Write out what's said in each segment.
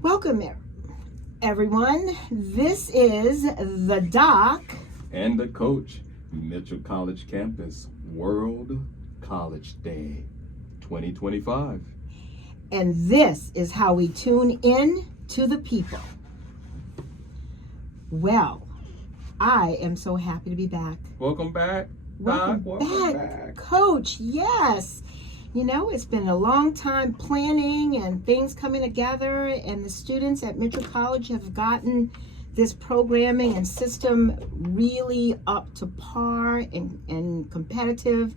Welcome, everyone. This is the Doc and the Coach, Mitchell College Campus World College Day 2025. And this is how we tune in to the people. Well, I am so happy to be back. Welcome back, Doc. Welcome back, Coach. Yes. You know, it's been a long time planning and things coming together, and the students at Mitchell College have gotten this programming and system really up to par and competitive.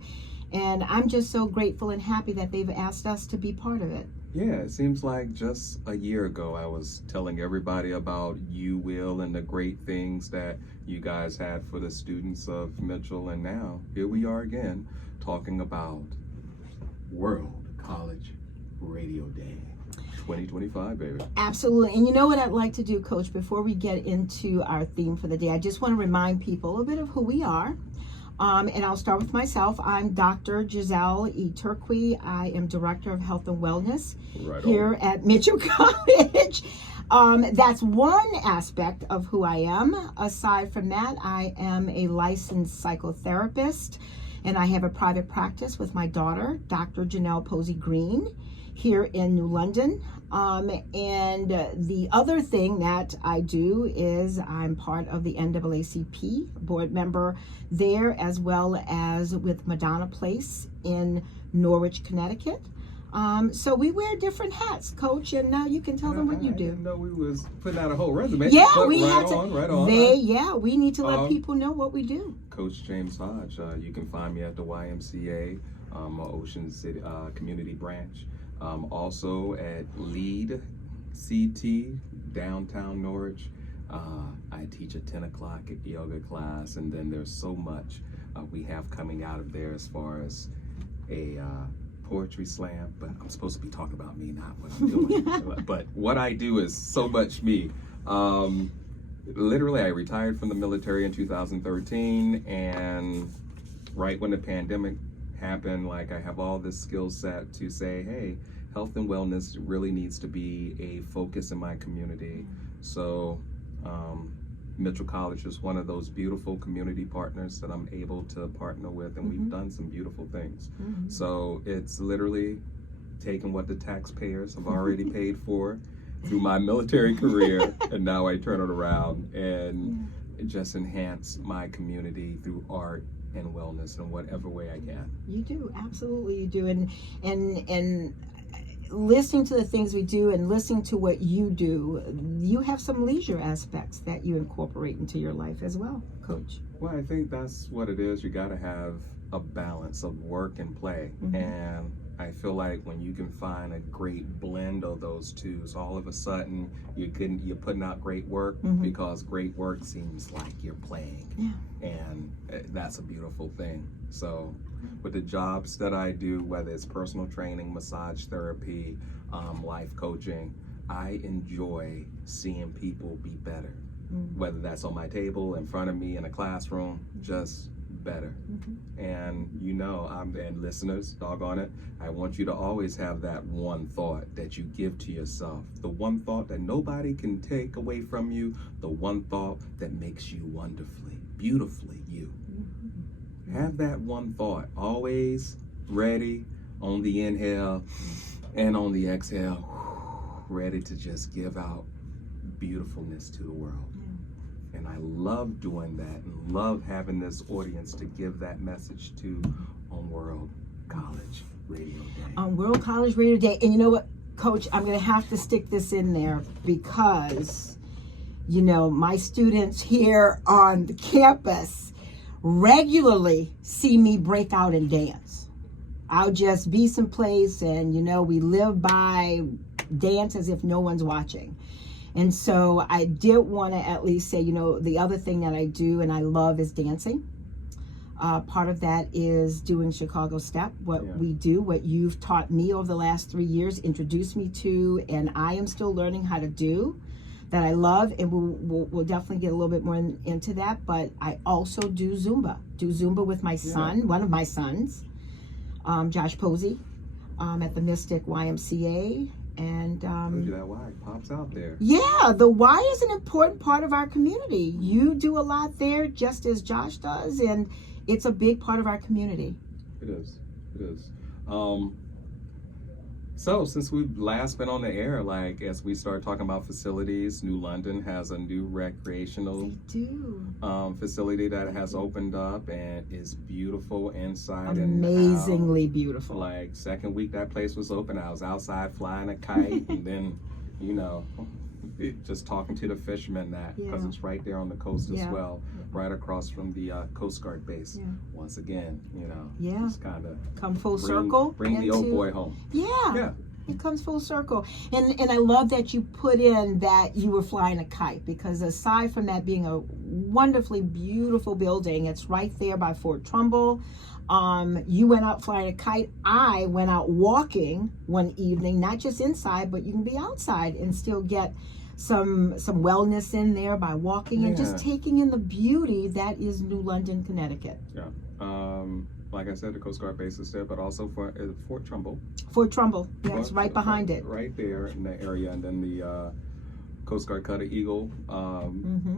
And I'm just so grateful and happy that they've asked us to be part of it. Yeah, it seems like just a year ago I was telling everybody about you, Will, and the great things that you guys had for the students of Mitchell. And now here we are again talking about World College Radio Day 2025, baby. Absolutely. And you know what I'd like to do, Coach, before we get into our theme for the day, I just want to remind people a little bit of who we are. And I'll start with myself. I'm Dr. Giselle E. Turqui. I am Director of Health and Wellness here at Mitchell College. That's one aspect of who I am. Aside from that, I am a licensed psychotherapist, and I have a private practice with my daughter, Dr. Janelle Posey Green, here in New London. And the other thing that I do is I'm part of the NAACP, board member there, as well as with Madonna Place in Norwich, Connecticut. So we wear different hats, Coach, and now you can tell them what you do. I didn't know we was putting out a whole resume. Yeah, we had to. Right on. We need to let people know what we do. Coach James Hodge. You can find me at the YMCA, Ocean City Community Branch. Also at Lead CT, downtown Norwich. I teach a 10 o'clock yoga class, and then there's so much we have coming out of there as far as a poetry slam, but I'm supposed to be talking about me, not what I'm doing. But what I do is so much me. Literally, I retired from the military in 2013, and right when the pandemic happened, like I have all this skill set to say, hey, health and wellness really needs to be a focus in my community. So Mitchell College is one of those beautiful community partners that I'm able to partner with, and we've done some beautiful things. So it's literally taking what the taxpayers have already paid for through my military career, and now I turn it around and just enhance my community through art and wellness in whatever way I can. You do, absolutely you do. And listening to the things we do and listening to what you do, you have some leisure aspects that you incorporate into your life as well, Coach. Well, I think that's what it is. You got to have a balance of work and play. And I feel like when you can find a great blend of those two, so all of a sudden you're putting out great work because great work seems like you're playing. And that's a beautiful thing. So with the jobs that I do, whether it's personal training, massage therapy, life coaching, I enjoy seeing people be better. Whether that's on my table, in front of me, in a classroom, just better. And and listeners, doggone it, I want you to always have that one thought that you give to yourself, the one thought that nobody can take away from you, the one thought that makes you wonderfully, beautifully you. Have that one thought always ready on the inhale and on the exhale, ready to just give out beautifulness to the world. And I love doing that and love having this audience to give that message to on World College Radio Day. On World College Radio Day. And you know what, Coach, I'm going to have to stick this in there because, my students here on the campus regularly see me break out and dance. I'll just be someplace and, we live by dance as if no one's watching. And so I did want to at least say, the other thing that I do and I love is dancing. Part of that is doing Chicago Step, we do, what you've taught me over the last 3 years, introduced me to, and I am still learning how to do, that I love, and we'll definitely get a little bit more into that. But I also do Zumba with my son, one of my sons, Josh Posey. at the Mystic YMCA. And Told you that Y pops out there. yeah, the Y is an important part of our community. You do a lot there, just as Josh does, and it's a big part of our community. It is. It is. So since we've last been on the air, like as we start talking about facilities, New London has a new recreational facility that has opened up and is beautiful inside and out. Amazingly beautiful. Like second week that place was open, I was outside flying a kite and then, you know, just talking to the fishermen because it's right there on the coast as well, right across from the Coast Guard base. Once again, you know, just kind of come full circle. Bring the old boy home. Yeah. It comes full circle. And I love that you put in that you were flying a kite, because aside from that being a wonderfully beautiful building, it's right there by Fort Trumbull. You went out flying a kite. I went out walking one evening, not just inside, but you can be outside and still get some wellness in there by walking and just taking in the beauty that is New London, Connecticut. Like I said, the Coast Guard base is there, but also for Fort Trumbull. Fort Trumbull, it's right behind it. Right there in that area, and then the Coast Guard Cutter Eagle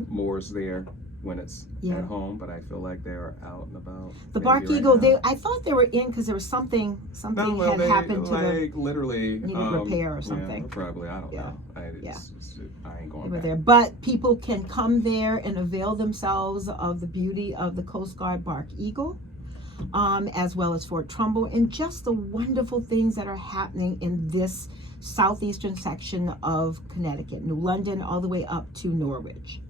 moors there when it's at home, but I feel like they're out and about. The Bark Eagle, I thought they were in because there was something had happened to like literally needed repair or something. Yeah, probably, I don't know. I ain't going back. There, but people can come there and avail themselves of the beauty of the Coast Guard Bark Eagle, as well as Fort Trumbull, and just the wonderful things that are happening in this southeastern section of Connecticut, New London, all the way up to Norwich.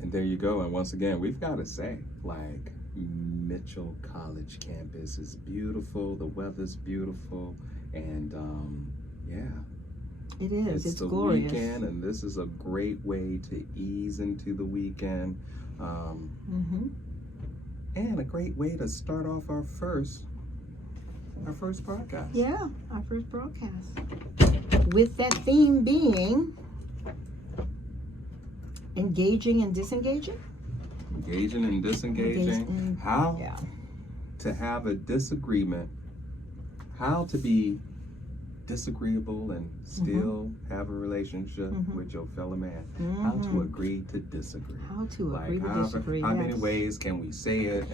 And there you go. And once again, we've got to say, like, Mitchell College campus is beautiful. The weather's beautiful. And, it is. It's the glorious. Weekend, and this is a great way to ease into the weekend. And a great way to start off our first broadcast. Yeah, our first broadcast. With that theme being engaging and disengaging. Engaging and disengaging. How to have a disagreement. How to be disagreeable and still have a relationship with your fellow man. How to agree to disagree. How to agree to disagree. How many ways can we say it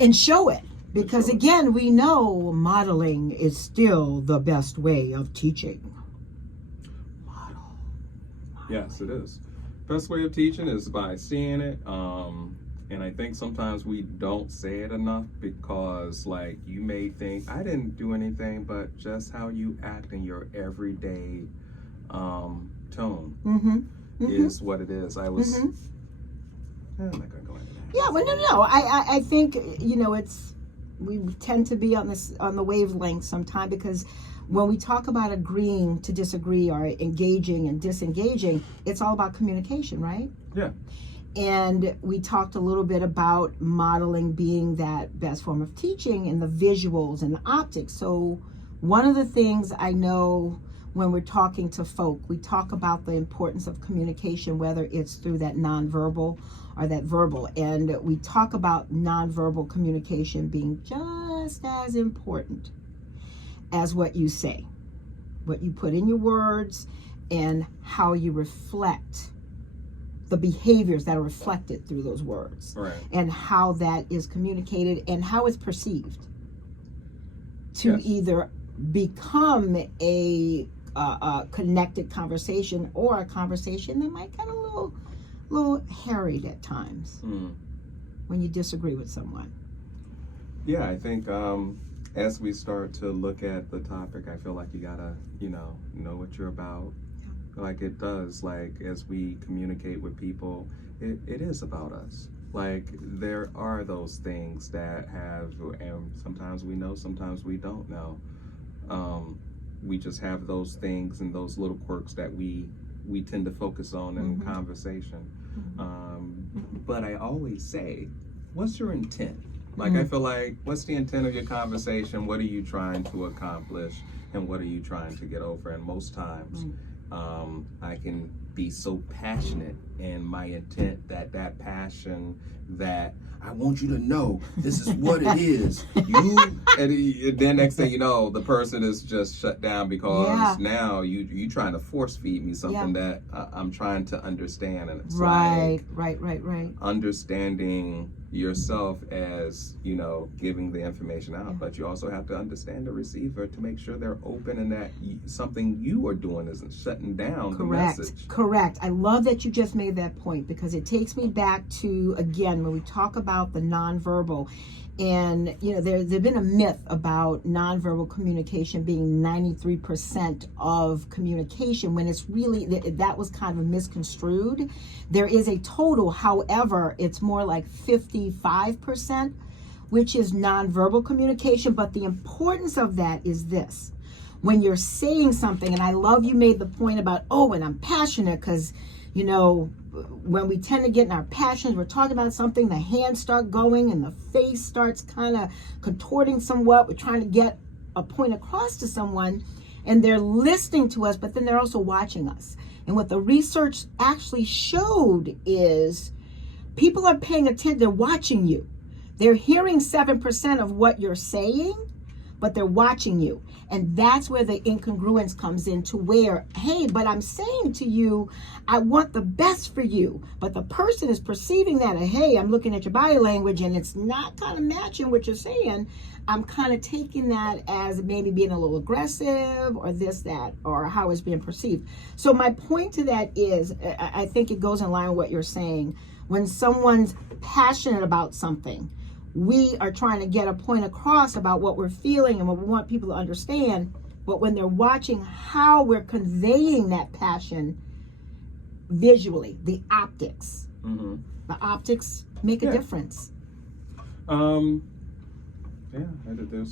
and show it? Because again, we know modeling is still the best way of teaching. Yes, it is. Best way of teaching is by seeing it. And I think sometimes we don't say it enough because, like, you may think, I didn't do anything, but just how you act in your everyday tone is what it is. I'm not going to go into that. Yeah, well, no. I think, you know, we tend to be on the wavelength sometime, because when we talk about agreeing to disagree or engaging and disengaging, it's all about communication, right? Yeah. And we talked a little bit about modeling being that best form of teaching, and the visuals and the optics. So one of the things I know when we're talking to folk, we talk about the importance of communication, whether it's through that nonverbal or that verbal. And we talk about nonverbal communication being just as important as what you say, what you put in your words, and how you reflect the behaviors that are reflected through those words, and how that is communicated and how it's perceived to either become a connected conversation or a conversation that might get a little harried at times when you disagree with someone. Yeah, I think as we start to look at the topic, I feel like you gotta, know what you're about. Like it does, like as we communicate with people, it is about us. Like there are those things that have, and sometimes we know, sometimes we don't know. We just have those things and those little quirks that we tend to focus on in conversation. But I always say, what's your intent? Like I feel like, what's the intent of your conversation? What are you trying to accomplish? And what are you trying to get over? And most times, I can be so passionate in my intent that passion that I want you to know this is what it is. And then next thing you know, the person is just shut down because now you trying to force feed me something that I'm trying to understand, and it's right. Understanding yourself as giving the information out, but you also have to understand the receiver to make sure they're open and that something you are doing isn't shutting down the message. Correct. I love that you just made that point, because it takes me back to, again, when we talk about the nonverbal, and there's been a myth about nonverbal communication being 93% of communication, when it's really, that was kind of misconstrued. There is a total, however, it's more like 55%, which is nonverbal communication. But the importance of that is this: when you're saying something, and I love you made the point about, when I'm passionate, because when we tend to get in our passions, we're talking about something, the hands start going and the face starts kind of contorting somewhat. We're trying to get a point across to someone, and they're listening to us, but then they're also watching us. And what the research actually showed is people are paying attention, they're watching you. They're hearing 7% of what you're saying, but they're watching you. And that's where the incongruence comes into, where, hey, but I'm saying to you, I want the best for you. But the person is perceiving that, hey, I'm looking at your body language and it's not kind of matching what you're saying. I'm kind of taking that as maybe being a little aggressive or this, that, or how it's being perceived. So my point to that is, I think it goes in line with what you're saying. When someone's passionate about something, we are trying to get a point across about what we're feeling and what we want people to understand. But when they're watching how we're conveying that passion visually, the optics make a difference. There's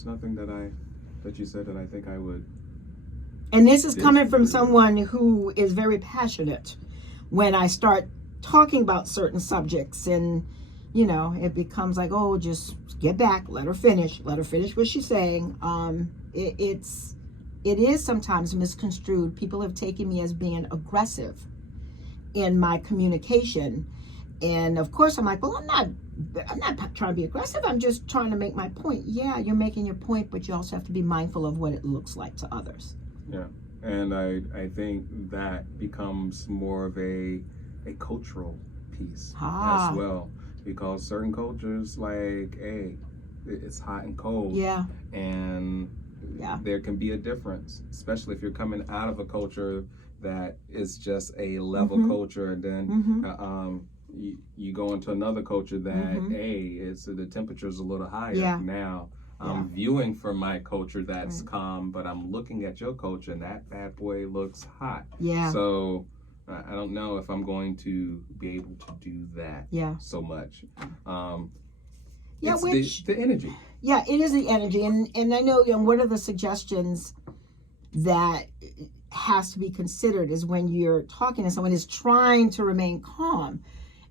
nothing that you said that I think I would. And this is coming from someone who is very passionate. When I start talking about certain subjects, and it becomes like, just get back, let her finish what she's saying. It is sometimes misconstrued. People have taken me as being aggressive in my communication, and of course I'm like, well, I'm not trying to be aggressive. I'm just trying to make my point. Yeah, you're making your point, but you also have to be mindful of what it looks like to others. Yeah, and I think that becomes more of a cultural piece as well. Because certain cultures, like, hey, it's hot and cold. Yeah. And there can be a difference, especially if you're coming out of a culture that is just a level culture, and then you go into another culture that, hey, the temperature's a little higher. Now I'm viewing from my culture that's calm, but I'm looking at your culture and that bad boy looks hot. Yeah. So I don't know if I'm going to be able to do that so much. It's the energy. Yeah, it is the energy. And I know, one of the suggestions that has to be considered is when you're talking to someone is trying to remain calm.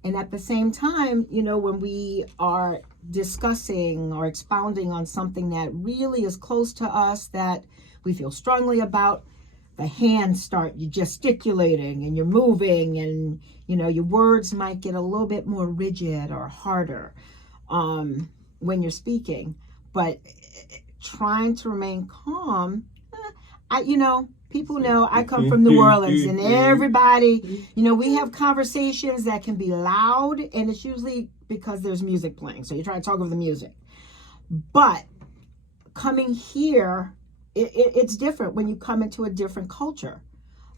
And at the same time, when we are discussing or expounding on something that really is close to us, that we feel strongly about, the hands start, you're gesticulating and you're moving, and your words might get a little bit more rigid or harder when you're speaking. But trying to remain calm, people know I come from New Orleans, and everybody, we have conversations that can be loud, and it's usually because there's music playing, so you try to talk over the music. But coming here, it's different when you come into a different culture,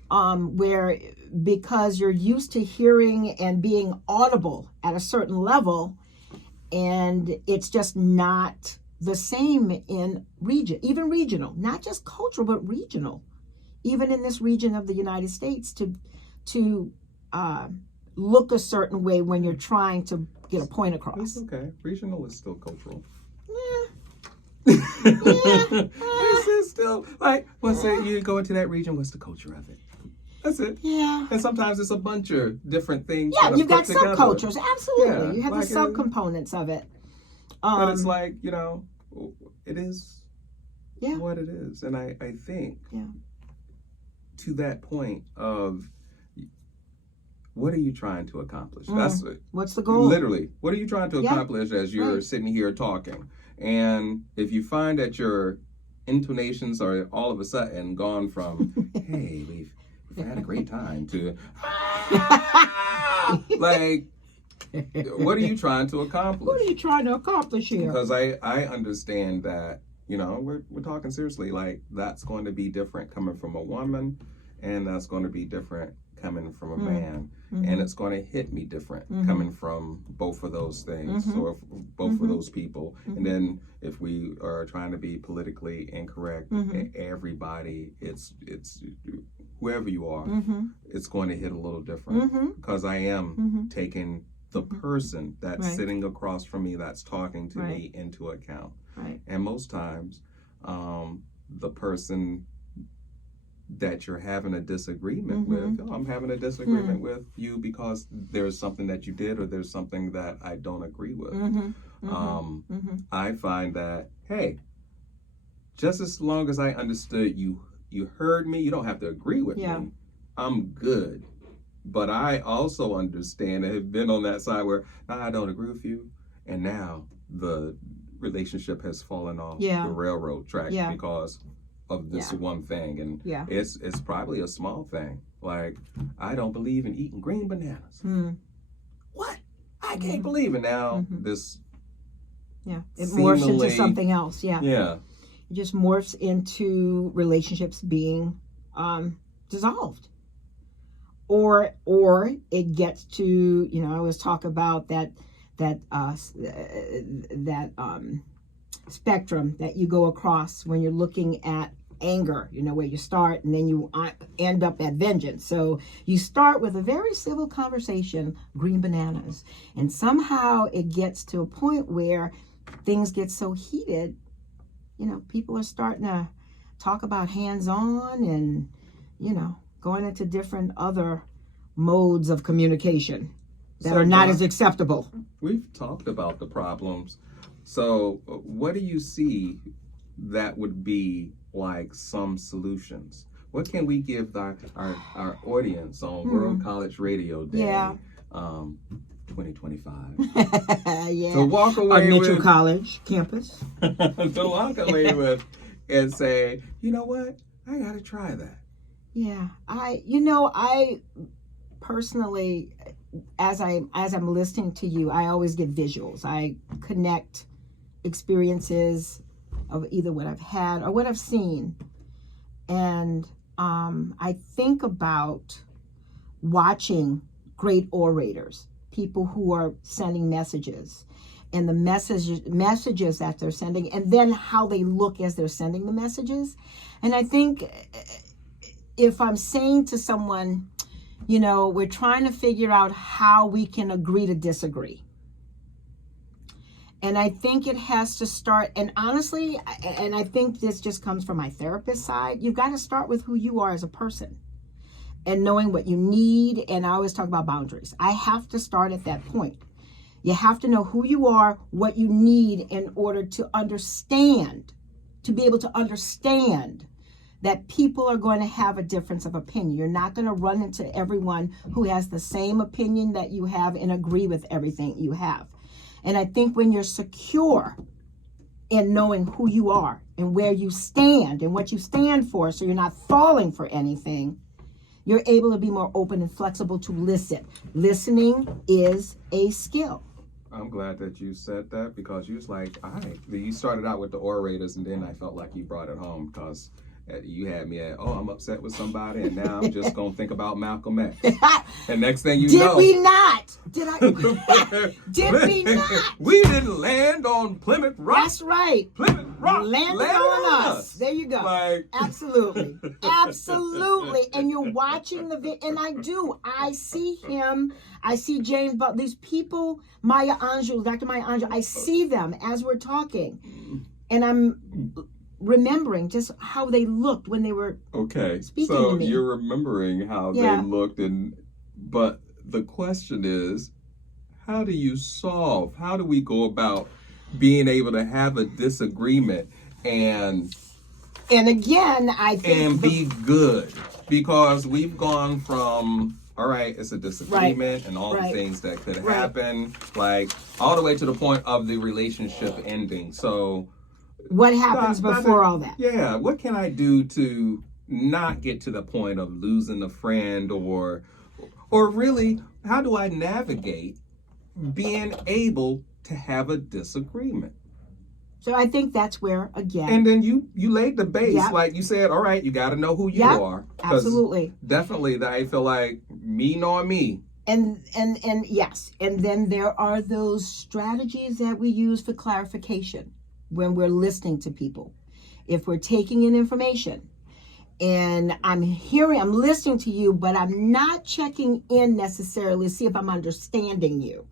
where, because you're used to hearing and being audible at a certain level, and it's just not the same in even regional, not just cultural, but regional, even in this region of the United States, to look a certain way when you're trying to get a point across. It's okay. Regional is still cultural. It's still like, let's say you go into that region, what's the culture of it? That's it. Yeah. And sometimes it's a bunch of different things. Yeah, you've got subcultures. Absolutely. Yeah, you have like the subcomponents of it. But it's like, it is what it is. And I think to that point of what are you trying to accomplish? What's the goal? Literally, what are you trying to accomplish as you're sitting here talking? And if you find that your intonations are all of a sudden gone from, hey, we've had a great time, to, like, what are you trying to accomplish? What are you trying to accomplish here? Because I understand that, we're talking seriously, like, that's going to be different coming from a woman, and that's going to be different coming from a man. And it's going to hit me different coming from both of those things, or both of those people. And then if we are trying to be politically incorrect, everybody, it's whoever you are, it's going to hit a little different, because I am taking the person that's sitting across from me, that's talking to me, into account. And most times, the person that you're having a disagreement with, I'm having a disagreement with you because there's something that you did, or there's something that I don't agree with. I find that, hey, just as long as I understood you heard me, you don't have to agree with me, I'm good. But I also understand and have been on that side where I don't agree with you, and now the relationship has fallen off the railroad track because of this one thing. And it's probably a small thing, like, I don't believe in eating green bananas. What? I can't believe it. Now this it morphs into something else. It just morphs into relationships being dissolved, or it gets to, I always talk about that spectrum that you go across when you're looking at anger, where you start and then you end up at vengeance. So you start with a very civil conversation, green bananas, and somehow it gets to a point where things get so heated, people are starting to talk about hands-on and, going into different other modes of communication that are not as acceptable. We've talked about the problems. So what do you see that would be like some solutions? What can we give our audience on World College Radio Day 2025 to walk away on Mitchell College campus? To walk away with and say, you know what? I got to try that. Yeah. I personally, as I'm listening to you, I always get visuals. I connect experiences of either what I've had or what I've seen. And I think about watching great orators, people who are sending messages, and the messages that they're sending, and then how they look as they're sending the messages. And I think if I'm saying to someone, we're trying to figure out how we can agree to disagree. And I think it has to start, and honestly, and I think this just comes from my therapist side, you've got to start with who you are as a person and knowing what you need. And I always talk about boundaries. I have to start at that point. You have to know who you are, what you need in order to understand, to be able to understand that people are going to have a difference of opinion. You're not going to run into everyone who has the same opinion that you have and agree with everything you have. And I think when you're secure in knowing who you are and where you stand and what you stand for, so you're not falling for anything, you're able to be more open and flexible to listen. Listening is a skill. I'm glad that you said that, because you was like, you started out with the orators, and then I felt like you brought it home, because you had me at, I'm upset with somebody, and now I'm just going to think about Malcolm X. And next thing you know. Did we not? Did we not? We didn't land on Plymouth Rock. That's right. Plymouth Rock landed on us. There you go. Absolutely. Absolutely. And you're watching the video, and I see him. I see James, but these people, Maya Angelou, Dr. Maya Angelou, I see them as we're talking. And I'm remembering just how they looked when they were speaking to me. So you're remembering how they looked, but the question is, how do we go about being able to have a disagreement and And again, I think and be good, because we've gone from, all right, it's a disagreement and all the things that could happen, like all the way to the point of the relationship ending. So what happens before all that? Yeah, what can I do to not get to the point of losing a friend, or really, how do I navigate being able to have a disagreement? So I think that's where, again, and then you laid the base, like you said. All right, you got to know who you are. Absolutely, definitely. I feel like me knowing me. And yes, and then there are those strategies that we use for clarification when we're listening to people. If we're taking in information and I'm listening to you, but I'm not checking in necessarily to see if I'm understanding you.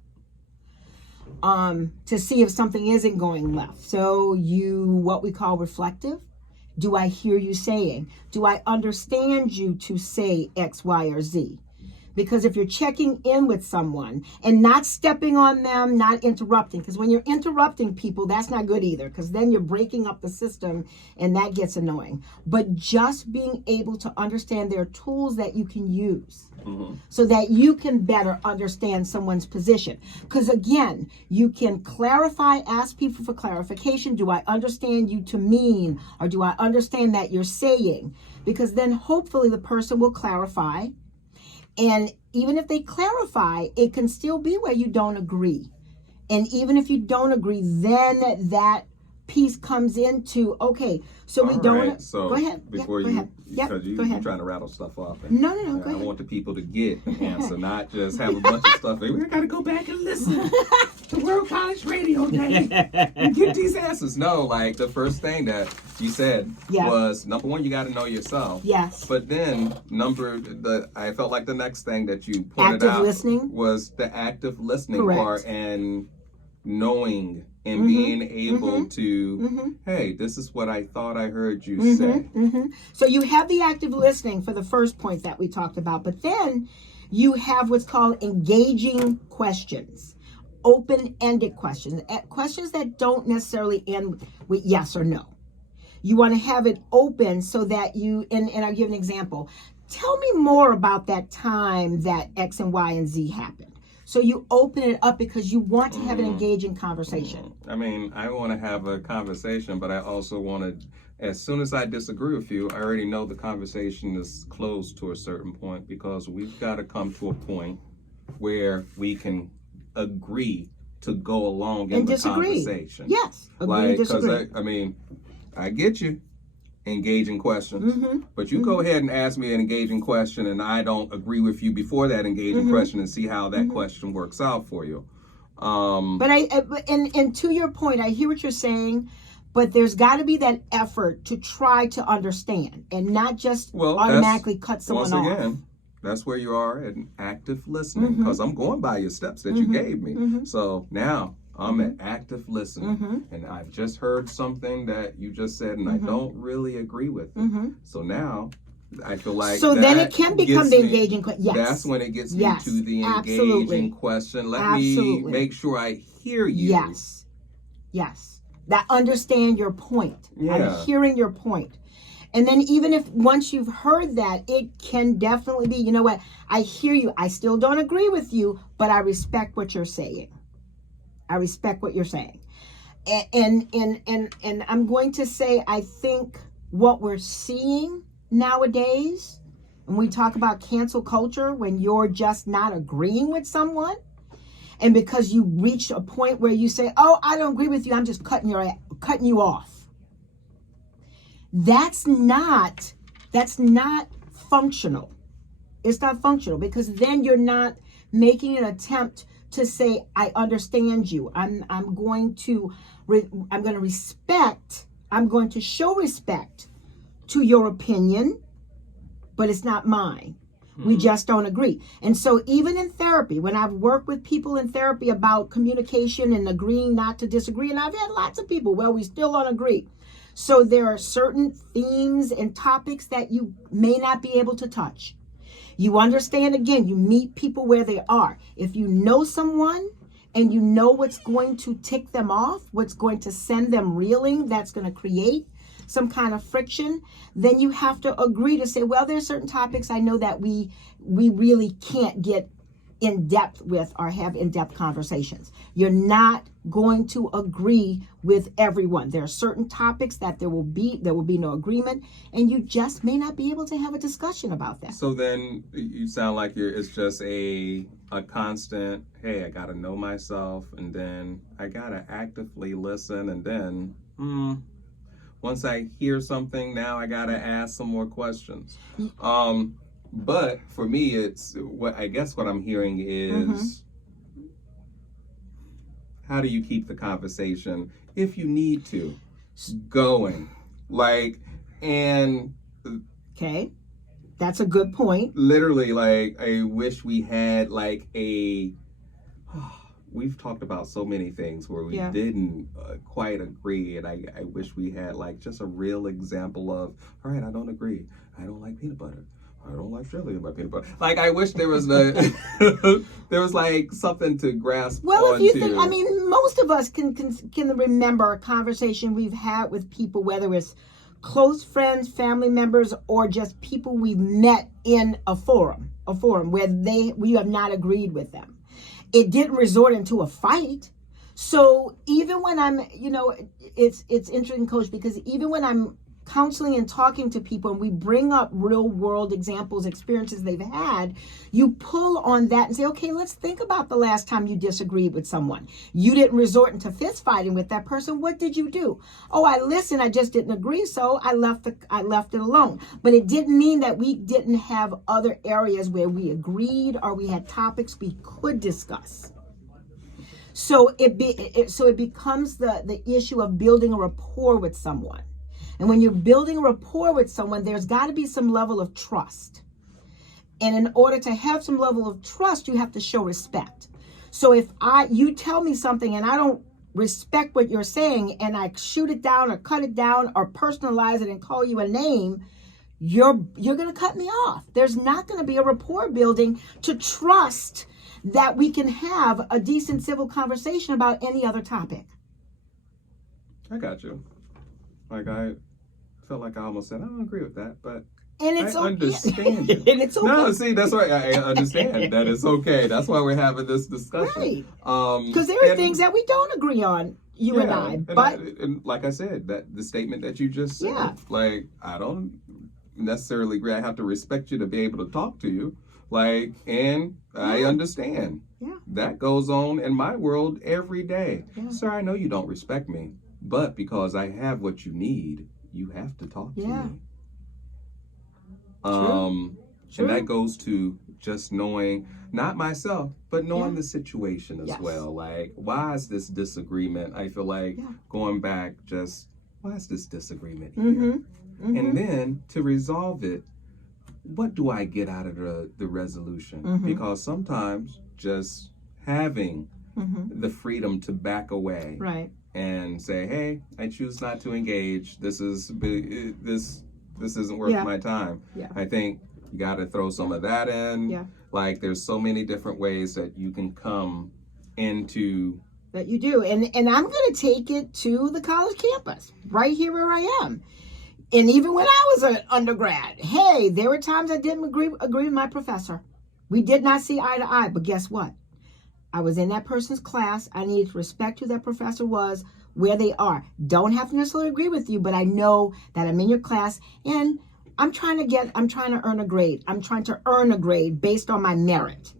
To see if something isn't going left. So what we call reflective. Do I hear you saying? Do I understand you to say X, Y, or Z? Because if you're checking in with someone and not stepping on them, not interrupting, because when you're interrupting people, that's not good either, because then you're breaking up the system and that gets annoying. But just being able to understand there are tools that you can use so that you can better understand someone's position. Because again, you can clarify, ask people for clarification. Do I understand you to mean, or do I understand that you're saying? Because then hopefully the person will clarify. And even if they clarify, it can still be where you don't agree. And even if you don't agree, then that piece comes into, okay, so we don't. So go ahead. Before go ahead. Because you're trying to rattle stuff off. And, no, go ahead. I want the people to get an answer, not just have a bunch of stuff. We got to go back and listen to World College Radio Day and get these answers. No, like the first thing that you said was, number one, you got to know yourself. Yes. But then I felt like the next thing that you pointed out was the active listening part, and knowing and being able to, hey, this is what I thought I heard you say. So you have the active listening for the first point that we talked about, but then you have what's called engaging questions, open-ended questions, questions that don't necessarily end with yes or no. You want to have it open so that and I'll give an example. Tell me more about that time that X and Y and Z happened. So you open it up because you want to have an engaging conversation. I mean, I want to have a conversation, but I also want to, as soon as I disagree with you, I already know the conversation is closed to a certain point, because we've got to come to a point where we can agree to go along in the conversation. Yes, agree and disagree. Because I get you. Engaging question, but you go ahead and ask me an engaging question and I don't agree with you before that engaging question, and see how that question works out for you. But and to your point, I hear what you're saying, but there's got to be that effort to try to understand and not just automatically cut someone off. Once again, that's where you are in active listening, because I'm going by your steps that you gave me. So now I'm an active listener, and I've just heard something that you just said, and I don't really agree with it. So now I feel like then it can become the engaging question. Yes, that's when it gets me to the engaging question. Let me make sure I hear you. Yes, that understand your point. I'm hearing your point. And then even if once you've heard that, it can definitely be, you know what, I hear you. I still don't agree with you, but I respect what you're saying. I respect what you're saying. And I'm going to say, I think what we're seeing nowadays, when we talk about cancel culture, when you're just not agreeing with someone, and because you reach a point where you say, oh, I don't agree with you, I'm just cutting you off. That's not functional. It's not functional, because then you're not making an attempt to say, I understand you. I'm going to show respect to your opinion, but it's not mine. We just don't agree. And so even in therapy, when I've worked with people in therapy about communication and agreeing not to disagree, and I've had lots of people, well, we still don't agree. So there are certain themes and topics that you may not be able to touch. You understand, again, you meet people where they are. If you know someone and you know what's going to tick them off, what's going to send them reeling, that's going to create some kind of friction, then you have to agree to say, well, there's certain topics I know that we really can't get in depth with or have in-depth conversations. You're not going to agree with everyone. There are certain topics that there will be no agreement, and you just may not be able to have a discussion about that. So then you sound like it's just a constant, hey, I got to know myself, and then I got to actively listen, and then once I hear something, now I got to ask some more questions. But for me, it's what I'm hearing is, how do you keep the conversation, if you need to, going? Like, and okay, that's a good point. Literally, like, I wish we had like we've talked about so many things where we didn't quite agree, and I wish we had like just a real example of, all right, I don't agree. I don't like peanut butter. I don't like chili in my peanut butter. Like, I wish there was there was like something to grasp. Well, if you think, I mean, most of us can remember a conversation we've had with people, whether it's close friends, family members, or just people we've met in a forum where we have not agreed with them. It didn't resort into a fight. So even when I'm, it's interesting, Coach, because even when I'm counseling and talking to people and we bring up real world examples, experiences they've had, you pull on that and say, okay, let's think about the last time you disagreed with someone. You didn't resort into fist fighting with that person. What did you do? Oh, I listened. I just didn't agree. So I left it alone. But it didn't mean that we didn't have other areas where we agreed or we had topics we could discuss. So it becomes the issue of building a rapport with someone. And when you're building a rapport with someone, there's got to be some level of trust. And in order to have some level of trust, you have to show respect. So if you tell me something and I don't respect what you're saying, and I shoot it down or cut it down or personalize it and call you a name, you're going to cut me off. There's not going to be a rapport building to trust that we can have a decent civil conversation about any other topic. I got you. Like, I felt like I almost said, I don't agree with that, but and it's I okay. understand you. And it's okay. No, see, that's why I understand that it's okay. That's why we're having this discussion. Right. Because there are things that we don't agree on, you and I. But and like I said, that the statement that you just said, like, I don't necessarily agree. I have to respect you to be able to talk to you. Like, and I understand. Yeah. That goes on in my world every day. Yeah. Sir, I know you don't respect me, but because I have what you need, you have to talk to me. True. And that goes to just knowing, not myself, but knowing the situation as well. Like, why is this disagreement? I feel like going back, just, why is this disagreement here? And then to resolve it, what do I get out of the resolution? Because sometimes just having the freedom to back away, right, and say, hey, I choose not to engage. This isn't worth my time. I think you got to throw some of that in. Like, there's so many different ways that you can come into. That you do. And I'm going to take it to the college campus, right here where I am. And even when I was an undergrad, hey, there were times I didn't agree with my professor. We did not see eye to eye, but guess what? I was in that person's class. I needed to respect who that professor was, where they are. Don't have to necessarily agree with you, but I know that I'm in your class and I'm trying to earn a grade. I'm trying to earn a grade based on my merit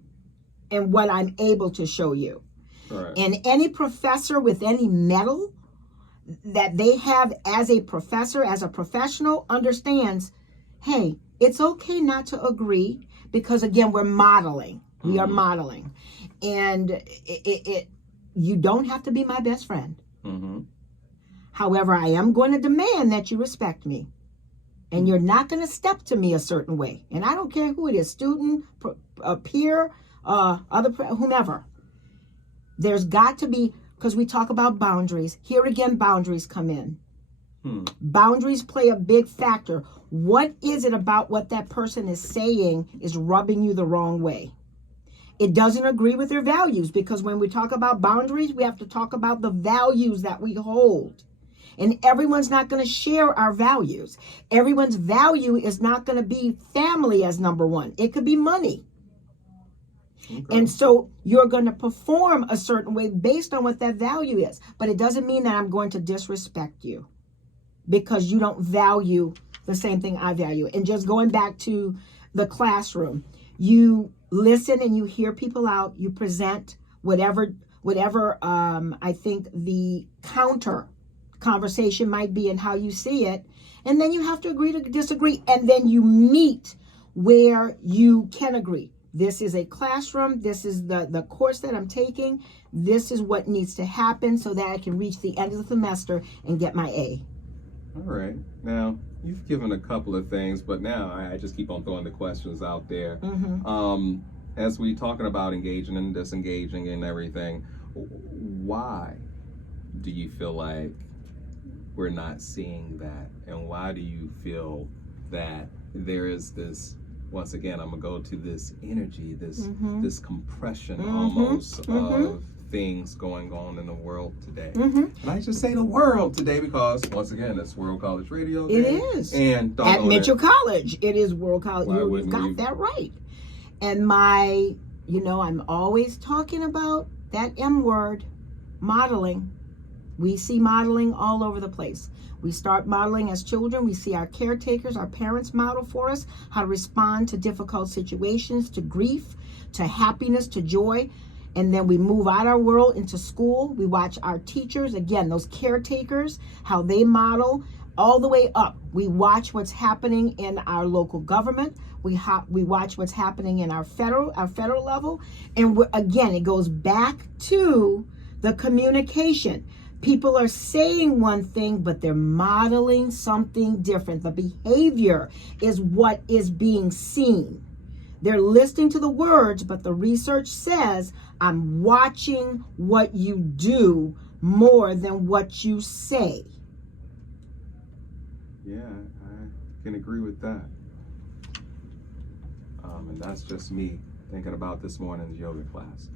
and what I'm able to show you. Right. And any professor with any medal that they have as a professor, as a professional, understands, hey, it's okay not to agree, because again, we're modeling. We are modeling. And you don't have to be my best friend. However, I am going to demand that you respect me. And you're not going to step to me a certain way. And I don't care who it is, student, a peer, whomever. There's got to be, because we talk about boundaries. Here again, boundaries come in. Boundaries play a big factor. What is it about what that person is saying is rubbing you the wrong way? It doesn't agree with their values, because when we talk about boundaries, we have to talk about the values that we hold. And everyone's not going to share our values. Everyone's value is not going to be family as number one. It could be money. Okay. And so you're going to perform a certain way based on what that value is. But it doesn't mean that I'm going to disrespect you because you don't value the same thing I value. And just going back to the classroom, you listen and you hear people out, you present whatever I think the counter conversation might be and how you see it, and then you have to agree to disagree, and then you meet where you can agree. This is a classroom, this is the course that I'm taking, this is what needs to happen so that I can reach the end of the semester and get my A. All right. Now, you've given a couple of things, but now I just keep on throwing the questions out there. Mm-hmm. As we talking about engaging and disengaging and everything, why do you feel like we're not seeing that? And why do you feel that there is this, once again, I'm going to go to this energy, this compression almost of things going on in the world today? And I just say the world today because, once again, it's World College Radio Day. It is. And at Mitchell College, it is World College. You've got that right. And I'm always talking about that M word, modeling. We see modeling all over the place. We start modeling as children. We see our caretakers, our parents model for us how to respond to difficult situations, to grief, to happiness, to joy. And then we move out our world into school. We watch our teachers, again, those caretakers, how they model all the way up. We watch what's happening in our local government. We watch what's happening in our federal level. And again, it goes back to the communication. People are saying one thing, but they're modeling something different. The behavior is what is being seen. They're listening to the words, but the research says, I'm watching what you do more than what you say. Yeah, I can agree with that. And that's just me thinking about this morning's yoga class.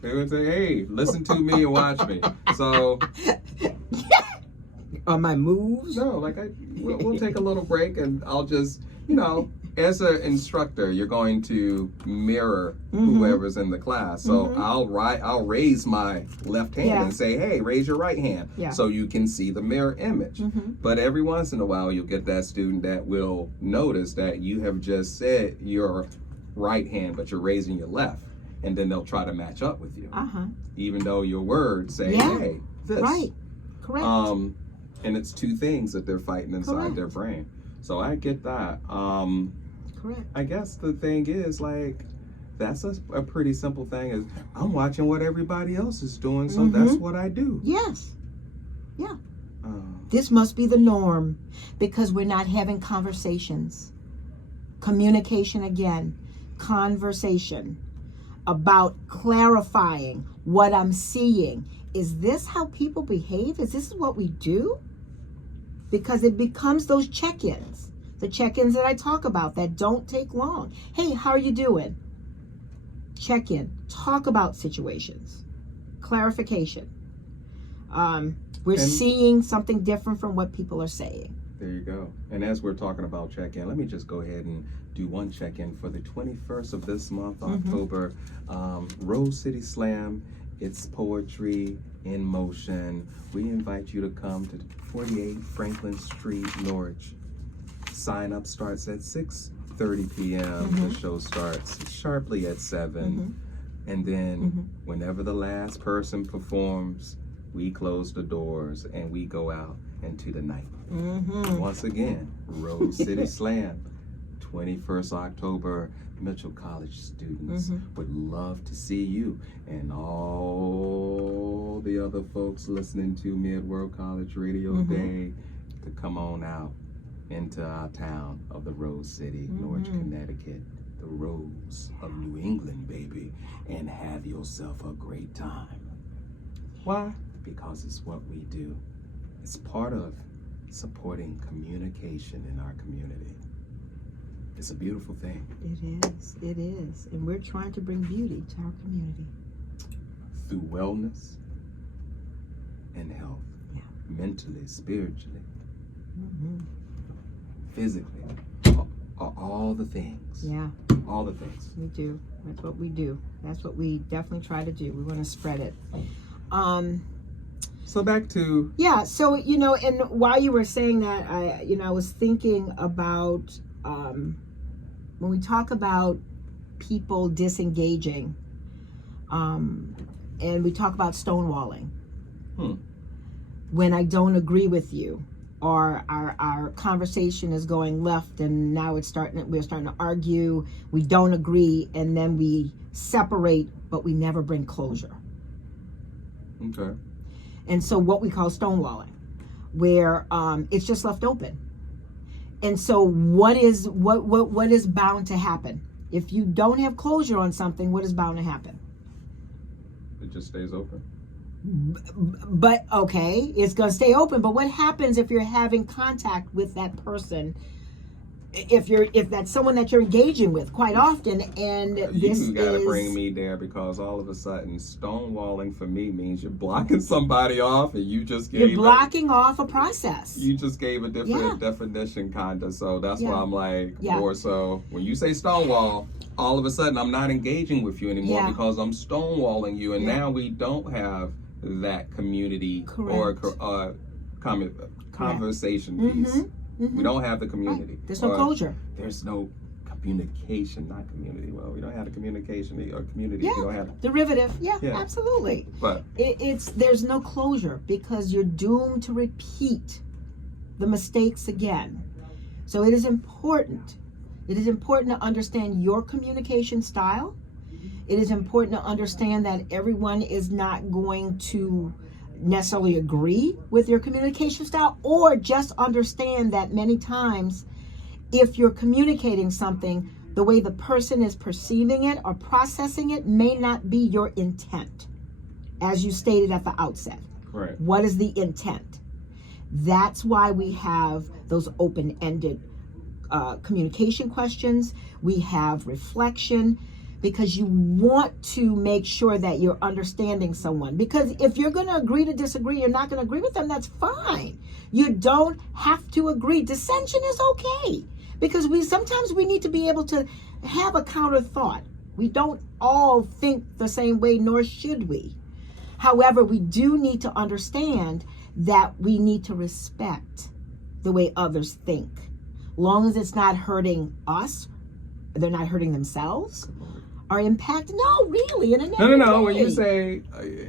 They would say, hey, listen to me and watch me. So, on my moves? No, we'll take a little break and I'll just, as an instructor, you're going to mirror whoever's in the class. So I'll raise my left hand and say, hey, raise your right hand, so you can see the mirror image. But every once in a while, you'll get that student that will notice that you have just said your right hand, but you're raising your left. And then they'll try to match up with you, even though your words say, hey, this. Right, correct. And it's two things that they're fighting inside their brain. So I get that. Correct. I guess the thing is, that's a pretty simple thing is I'm watching what everybody else is doing, so that's what I do. Yes. Yeah. This must be the norm because we're not having conversations. Communication again. Conversation about clarifying what I'm seeing. Is this how people behave? Is this what we do? Because it becomes those check-ins. The check-ins that I talk about that don't take long. Hey, how are you doing? Check-in. Talk about situations. Clarification. We're seeing something different from what people are saying. There you go. And as we're talking about check-in, let me just go ahead and do one check-in for the 21st of this month, October. Rose City Slam, it's poetry in motion. We invite you to come to 48 Franklin Street, Norwich. Sign up starts at 6:30 p.m. The show starts sharply at 7. And then whenever the last person performs, we close the doors and we go out into the night. Once again, Rose City Slam, 21st October. Mitchell College students would love to see you and all the other folks listening to me at World College Radio Day to come on out into our town of the Rose City, Norwich, Connecticut, the Rose of New England, baby, and have yourself a great time. Why? Because it's what we do. It's part of supporting communication in our community. It's a beautiful thing. It is. And we're trying to bring beauty to our community. Through wellness, and health. Yeah. Mentally, spiritually, Mm-hmm. physically, all the things. Yeah. All the things. We do. That's what we do. That's what we definitely try to do. We want to spread it. So back to Yeah. So, and while you were saying that, I was thinking about when we talk about people disengaging, and we talk about stonewalling. When I don't agree with you, or our conversation is going left, and now we're starting to argue, we don't agree, and then we separate, but we never bring closure. Okay. And so what we call stonewalling, where it's just left open. And so what is bound to happen? If you don't have closure on something, what is bound to happen? It just stays open. But okay, it's going to stay open. But what happens if you're having contact with that person? If that's someone that you're engaging with quite often, and You gotta bring me there, because all of a sudden stonewalling for me means you're blocking somebody off, and you're blocking off a process. You just gave a different definition, kinda. So that's why I'm like, more so when you say stonewall, all of a sudden I'm not engaging with you anymore because I'm stonewalling you, and now we don't have that community or conversation piece. We don't have the community. Right. There's no closure. There's no communication, not community. Well, we don't have the communication or community. Yeah, we don't have derivative. Yeah, absolutely. But there's no closure, because you're doomed to repeat the mistakes again. So it is important. It is important to understand your communication style. It is important to understand that everyone is not going to necessarily agree with your communication style, or just understand that many times if you're communicating something, the way the person is perceiving it or processing it may not be your intent, as you stated at the outset. Right. What is the intent? That's why we have those open-ended communication questions. We have reflection, because you want to make sure that you're understanding someone. Because if you're going to agree to disagree, you're not going to agree with them, that's fine. You don't have to agree. Dissension is okay, because sometimes we need to be able to have a counter thought. We don't all think the same way, nor should we. However, we do need to understand that we need to respect the way others think. Long as it's not hurting us, they're not hurting themselves, or impact. No, really, in a negative No. way. When you say,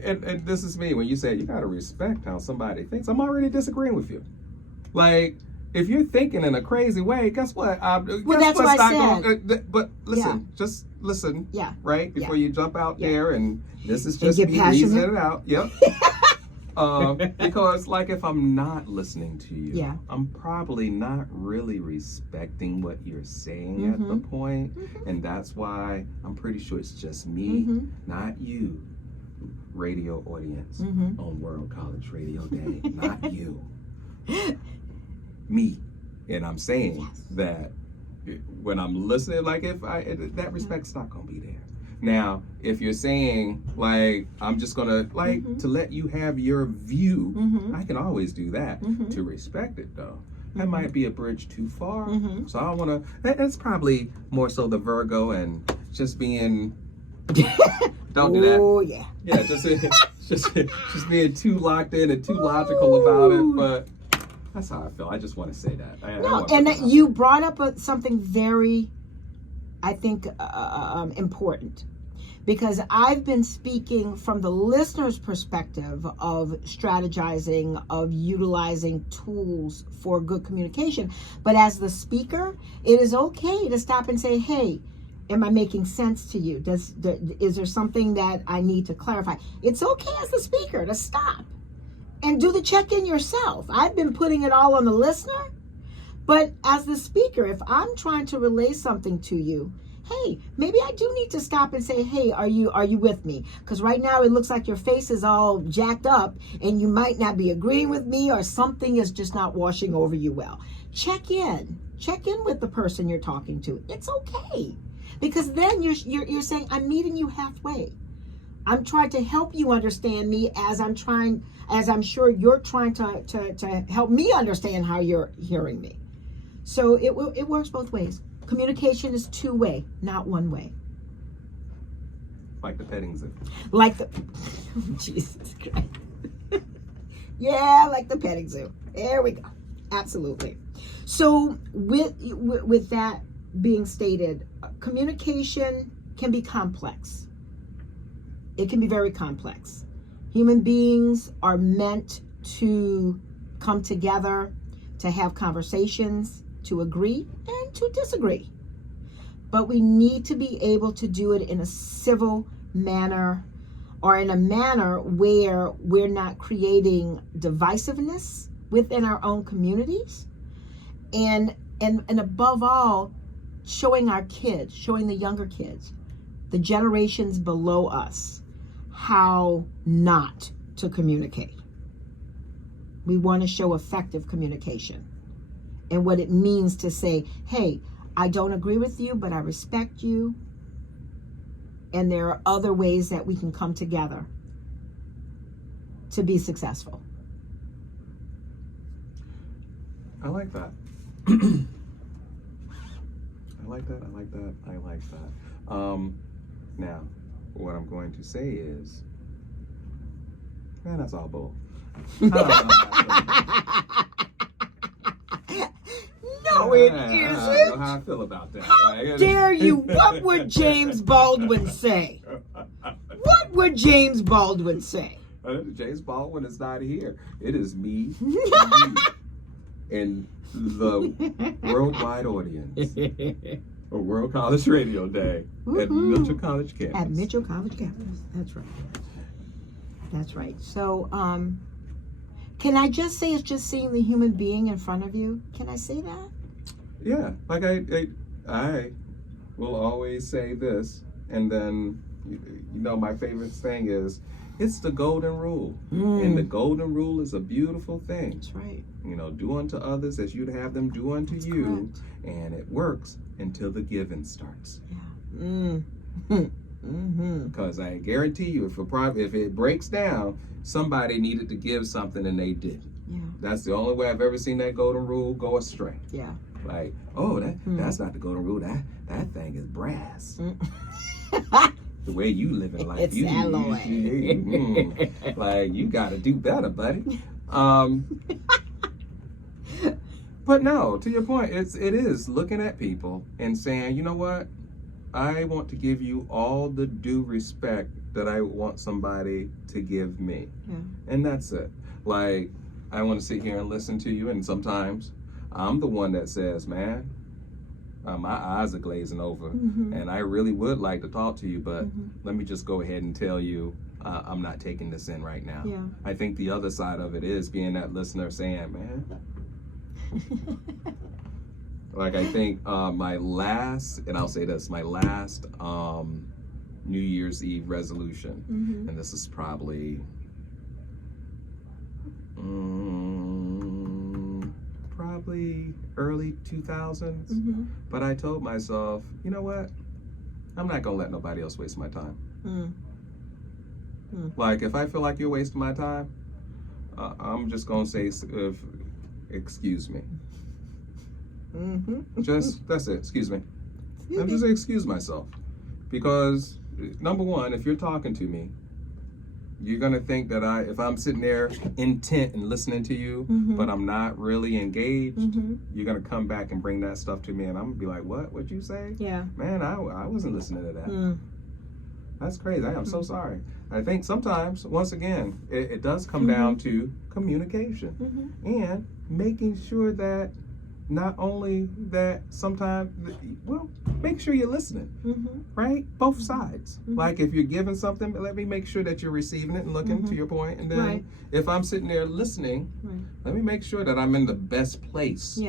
and this is me, when you say you gotta respect how somebody thinks, I'm already disagreeing with you. Like, if you're thinking in a crazy way, guess what? That's what I said. But listen, just listen. Yeah. Right before you jump out there, and this is And just get me passionate. reasoning it out. Yep. Because like if I'm not listening to you, I'm probably not really respecting what you're saying at the point. And that's why I'm pretty sure it's just me, not you, radio audience on World College Radio Day, not you, me. And I'm saying that when I'm listening, like that respect's not gonna be there. Now, if you're saying, like, I'm just gonna, to let you have your view, I can always do that. To respect it, though, that might be a bridge too far. So I don't wanna, that's probably more so the Virgo and just being, don't do that. Oh, yeah. Yeah, just being too locked in and too logical about it, but that's how I feel. I just want to say that. You brought up something very, I think, important, because I've been speaking from the listener's perspective of strategizing, of utilizing tools for good communication. But as the speaker, it is okay to stop and say, hey, am I making sense to you? Is there something that I need to clarify? It's okay as the speaker to stop and do the check-in yourself. I've been putting it all on the listener. But as the speaker, if I'm trying to relay something to you, hey, maybe I do need to stop and say, hey, are you with me? Because right now it looks like your face is all jacked up and you might not be agreeing with me, or something is just not washing over you well. Check in with the person you're talking to. It's okay, because then you're saying, I'm meeting you halfway. I'm trying to help you understand me as I'm sure you're trying to help me understand how you're hearing me. So it works both ways. Communication is two-way, not one way. Like the petting zoo. Like the Jesus Christ. Yeah, like the petting zoo. There we go. Absolutely. So with that being stated, communication can be complex. It can be very complex. Human beings are meant to come together, to have conversations, to agree and to disagree. But we need to be able to do it in a civil manner, or in a manner where we're not creating divisiveness within our own communities, and above all, showing our kids, showing the younger kids, the generations below us, how not to communicate. We want to show effective communication and what it means to say, hey, I don't agree with you, but I respect you. And there are other ways that we can come together to be successful. I like that. I like that. Now, what I'm going to say is, man, that's all bull. No, it I isn't. don't know how I feel about that. How dare you? What would James Baldwin say? What would James Baldwin say? James Baldwin is not here. It is me, you, and the worldwide audience. A World College Radio Day at Mitchell College campus. At Mitchell College campus. That's right. That's right. So, can I just say it's just seeing the human being in front of you? Can I say that? Yeah. Like I will always say this, and then, my favorite thing is, it's the golden rule. And the golden rule is a beautiful thing. That's right. Do unto others as you'd have them do unto you. Correct. And it works until the giving starts. Yeah. Because I guarantee you, if it breaks down, somebody needed to give something and they didn't. Yeah. That's the only way I've ever seen that golden rule go astray. Yeah. Like, oh, that's not the golden rule. That thing is brass. The way you live in life, It's alloy. Like, you got to do better, buddy. But no, to your point, it is looking at people and saying, you know what? I want to give you all the due respect that I want somebody to give me. Yeah. And that's it. Like, I want to sit here and listen to you, and sometimes I'm the one that says, man, my eyes are glazing over, and I really would like to talk to you, but let me just go ahead and tell you, I'm not taking this in right now. Yeah. I think the other side of it is being that listener saying, man, like, I think my last New Year's Eve resolution, and this is probably early 2000s, but I told myself, you know what? I'm not gonna let nobody else waste my time. Like, if I feel like you're wasting my time, I'm just gonna say, excuse me. Just, that's it, excuse me. I'm just gonna excuse myself. Because, number one, if you're talking to me, you're gonna think that if I'm sitting there intent and listening to you, but I'm not really engaged, you're gonna come back and bring that stuff to me, and I'm gonna be like, what? What'd you say? Yeah. Man, I wasn't listening to that. That's crazy. I am so sorry. I think sometimes, once again, it does come down to communication and making sure that not only that sometimes, well, make sure you're listening, right? Both sides. Like, if you're giving something, let me make sure that you're receiving it and looking to your point. And then if I'm sitting there listening, let me make sure that I'm in the best place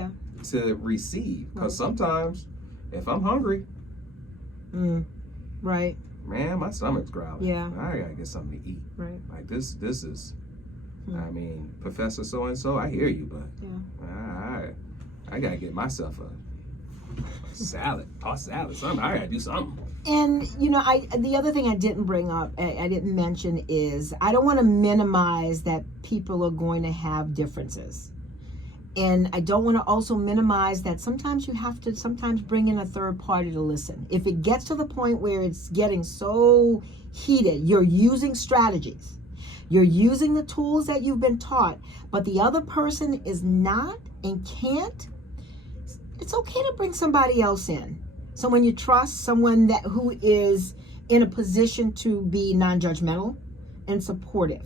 to receive. Because sometimes, if I'm hungry, man, my stomach's growling. Yeah. I gotta get something to eat. Right. Like, this is, I mean, Professor so-and-so, I hear you, but I gotta get myself a salad, tossed salad, something. I gotta do something. And the other thing I didn't bring up, I didn't mention, is I don't want to minimize that people are going to have differences. And I don't want to also minimize that sometimes you have to bring in a third party to listen. If it gets to the point where it's getting so heated, you're using strategies, you're using the tools that you've been taught, but the other person is not and can't, it's okay to bring somebody else in. Someone you trust, someone who is in a position to be non-judgmental and supportive.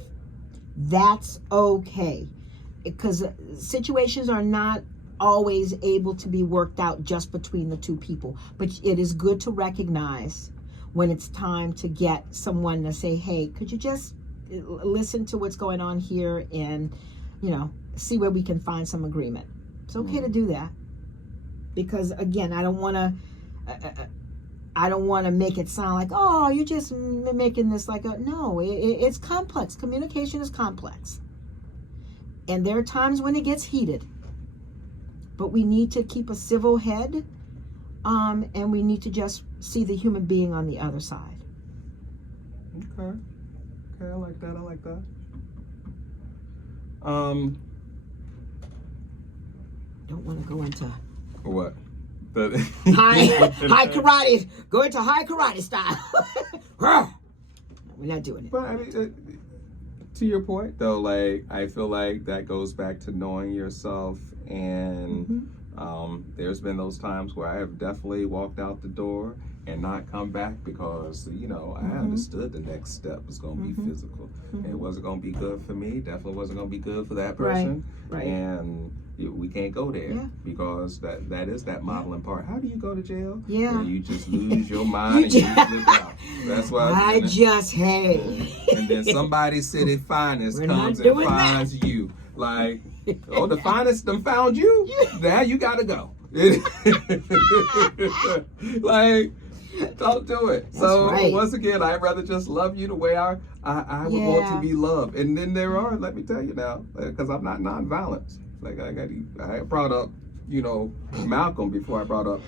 That's okay. Because situations are not always able to be worked out just between the two people. But it is good to recognize when it's time to get someone to say, hey, could you just listen to what's going on here and, see where we can find some agreement. It's okay to do that. Because, again, I don't want to make it sound like, oh, you're just making this like no, it's complex. Communication is complex. And there are times when it gets heated. But we need to keep a civil head, and we need to just see the human being on the other side. Okay, I like that. Don't want to go into What? high karate. Go into high karate style. We're not doing it. But I mean, to your point though, like I feel like that goes back to knowing yourself, and there's been those times where I have definitely walked out the door and not come back because I understood the next step was going to be physical. It wasn't going to be good for me. Definitely wasn't going to be good for that person. Right. And we can't go there because that is that modeling part. How do you go to jail? Yeah. Where you just lose your mind and you slip out. That's why And then somebody city finest We're comes not and doing finds you. Like, oh, the finest them found you? Now you gotta go. Like, don't do it. Once again, I'd rather just love you the way I would want to be loved. And then there are, let me tell you now, because I'm not nonviolent. Like I brought up, Malcolm before I brought up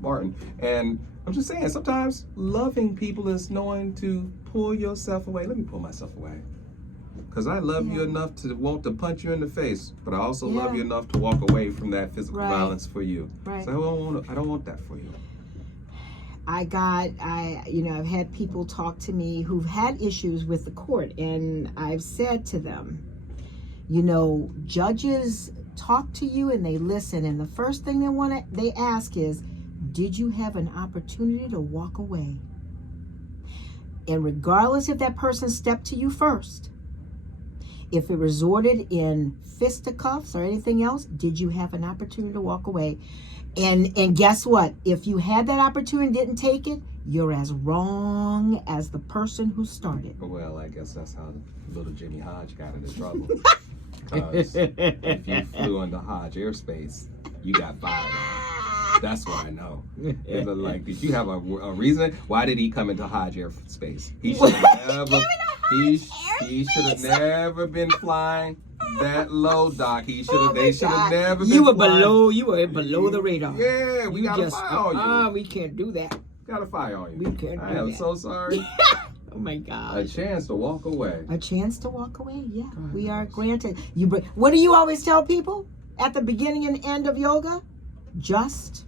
Martin. And I'm just saying, sometimes loving people is knowing to pull yourself away. Let me pull myself away. Because I love you enough to want to punch you in the face, but I also love you enough to walk away from that physical violence for you. Right. So I don't want that for you. I've had people talk to me who've had issues with the court, and I've said to them, judges talk to you and they listen, and the first thing they ask is, did you have an opportunity to walk away? And regardless if that person stepped to you first, if it resorted in fisticuffs or anything else, did you have an opportunity to walk away? And guess what? If you had that opportunity and didn't take it, you're as wrong as the person who started. Well, I guess that's how little Jimmy Hodge got into trouble. Because if you flew into Hodge airspace, you got fired on. That's what I know. It was like, did you have a reason? Why did he come into Hodge airspace? He should have never. He should have never been flying that low, Doc. They should have never been. You were below the radar. Yeah, we got to fire on you. We can't do that. Got to fire on you. We can't do that. I am so sorry. Oh my God. A chance to walk away. A chance to walk away. Yeah, we are granted. What do you always tell people at the beginning and end of yoga? Just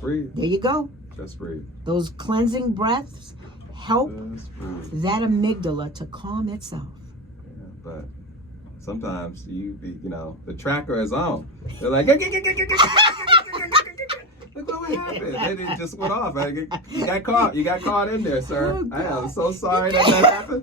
breathe. There you go. Just breathe. Those cleansing breaths help that amygdala to calm itself. Yeah, but sometimes the tracker is on. They're like, look what happened. And it just went off. You got caught. You got caught in there, sir. Oh, I am so sorry that happened.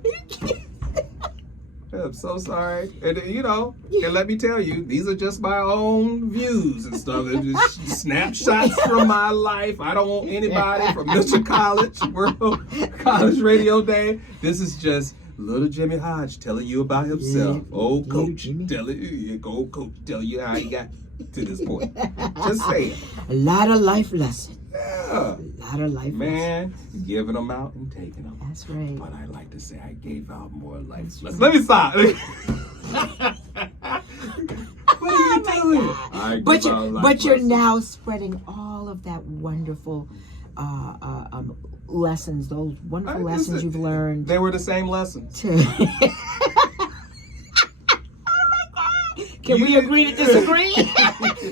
I'm so sorry. And and let me tell you, these are just my own views and stuff. They're just snapshots from my life. I don't want anybody from Mr. College, World College Radio Day. This is just little Jimmy Hodge telling you about himself. Old coach telling you how he got to this point. Just say it. A lot of life lessons. Yeah. A lot of life lessons. Man, giving them out and taking them. That's right. But I like to say I gave out more life lessons. Let me stop. What are you doing? But you're now spreading all of that wonderful lessons, those wonderful lessons you've learned. They were the same lessons. Can we agree to disagree?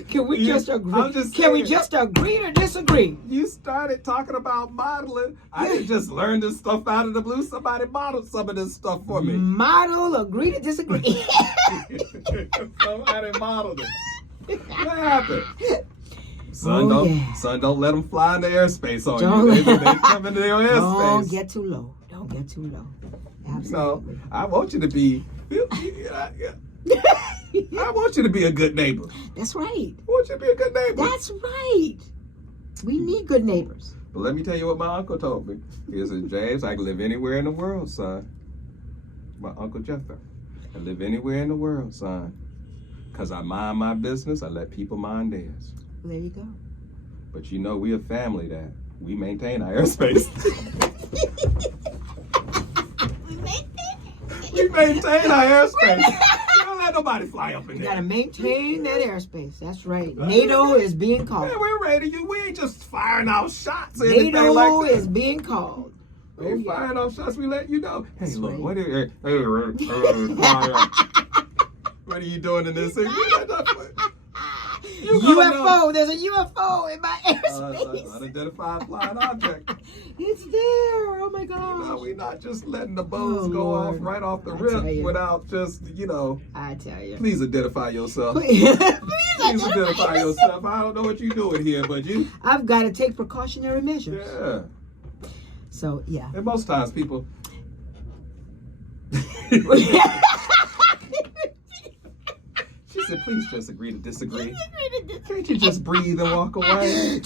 Can we just agree? Can we just agree to disagree? You started talking about modeling. I didn't just learn this stuff out of the blue. Somebody modeled some of this stuff for me. Model, agree to disagree. Somebody modeled it. What happened? Son, don't let them fly in the airspace on you. They come into their airspace. Don't get too low. Don't get too low. Absolutely. No, I want you to be. I want you to be a good neighbor. That's right. I want you to be a good neighbor. That's right. We need good neighbors. But let me tell you what my uncle told me. He said, James, I can live anywhere in the world, son. My Uncle Jethro. I live anywhere in the world, son. Because I mind my business, I let people mind theirs. There you go. But you know, we a family that we maintain our airspace. We maintain our airspace. Don't let nobody fly up in there. You gotta maintain that airspace. That's right. NATO is being called. Yeah, we're ready. We ain't just firing out shots or anything like that. NATO is being called. We ain't firing off shots. We let you know. Hey, look, right. what are you doing in this thing? UFO. There's a UFO in my airspace. Unidentified flying object. It's there. Oh my gosh. You know, we're not just letting the bones go off right off the rip without just, I tell you. Please identify yourself. Please identify yourself. I don't know what you're doing here, but you. I've got to take precautionary measures. Yeah. So, yeah. And most times people. She said, please just agree to disagree. Can't you just breathe and walk away?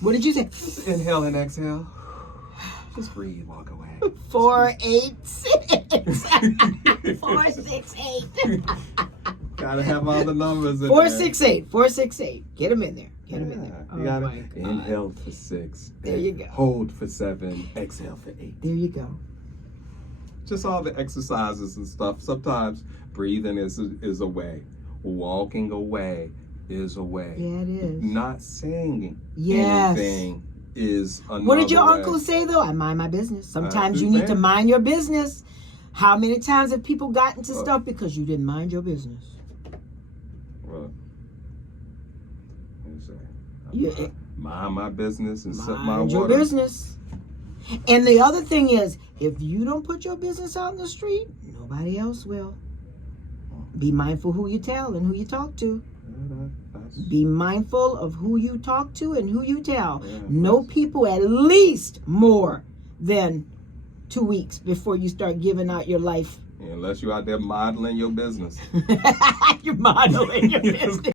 What did you say? Just inhale and exhale. Just breathe, walk away. 4, 8, 6. 4, 6, 8. Gotta have all the numbers in 4, there. 6, 8. 4, 6, 8. Get them in there. Get them in there. You gotta inhale for 6. There you go. Hold for 7. Exhale for 8. There you go. Just all the exercises and stuff. Sometimes breathing is a way. Walking away is a way. Yeah, it is. Not saying Yes. anything is another What did your way. uncle say, though? I mind my business. Sometimes you need to mind your business. How many times have people gotten into stuff because you didn't mind your business? Well, mind my business and sip my Mind water. your business. And the other thing is, if you don't put your business out in the street, nobody else will. Be mindful who you tell and who you talk to. Be mindful of who you talk to and who you tell. Know people at least more than 2 weeks before you start giving out your life. Unless you're out there modeling your business. You're modeling your business.